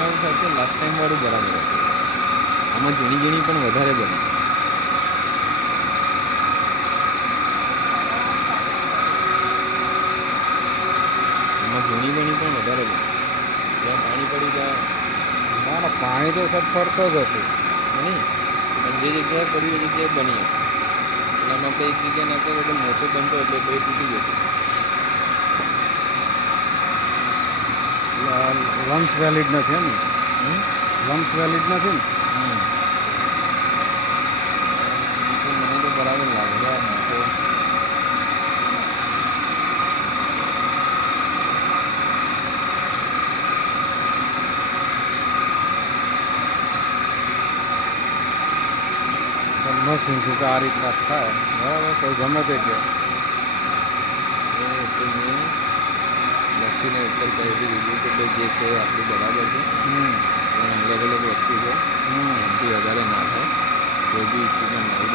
એમાં એવું થાય કે લાસ્ટ ટાઈમ વાળું બરાબર હતું. આમાં ઝીણી ઝીણી પણ વધારે બને. આમાં ઝીણી બની પણ વધારે બને. જ્યાં પાણી પડી જાય ના ના, પાણી તો સર ફરતો જ હતું. નહીં, પણ જે જગ્યાએ પડ્યું એ જગ્યાએ બની હશે. એટલે એમાં કંઈ એક જગ્યાએ નાખો એટલે મોટો બનતો એટલે પછી તૂટી જતો. લંગ્સ વેલિડ નથી એમ ને? લંગ્સ વેલિડ નથી ને? તો મને તો બરાબર લાગે યાર મોટો. ન શીખ્યું કે આ રીતના થાય બરાબર, કોઈ ગમે તે કે તો મેં લખીને ઉપર કહી દીધું કે ભાઈ જે છે એ આપણું બરાબર છે, પણ અલગ અલગ વસ્તુ છે, એનાથી વધારે ના થાય. કોઈ બી ઇક્વિપમેન્ટ નહીં